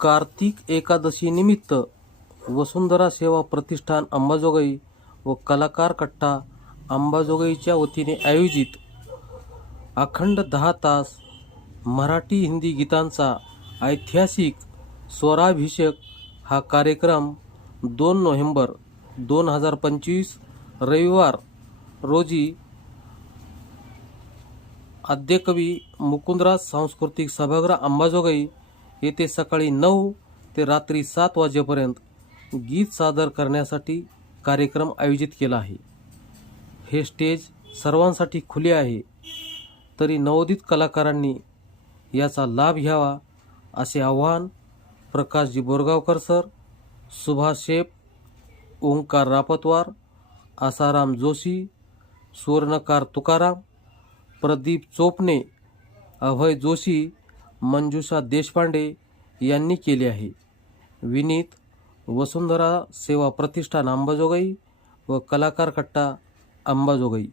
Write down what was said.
कार्तिक एकादशीनिमित्त वसुंधरा सेवा प्रतिष्ठान अंबाजोगाई व कलाकार कट्टा अंबाजोगाईच्या वतीने आयोजित अखंड दहा तास मराठी हिंदी गीतांचा ऐतिहासिक स्वराभिषेक हा कार्यक्रम दोन नोव्हेंबर दोन हजार पंचवीस रविवार रोजी आद्यकवी मुकुंदराज सांस्कृतिक सभागृह अंबाजोगाई येथे सकाळी नऊ ते रात्री सात वाजेपर्यंत गीत सादर करण्यासाठी कार्यक्रम आयोजित केला आहे. हे स्टेज सर्वांसाठी खुले आहे. तरी नवोदित कलाकारांनी याचा लाभ घ्यावा असे आव्हान प्रकाशजी बोरगावकर सर सुभाष शेप ओंकार रापतवार आसाराम जोशी सुवर्णकार तुकाराम प्रदीप चोपणे अभय जोशी मंजुषा देशपांडे यांनी केले आहे. विनीत वसुंधरा सेवा प्रतिष्ठान अंबाजोगाई व कलाकार कट्टा अंबाजोगाई.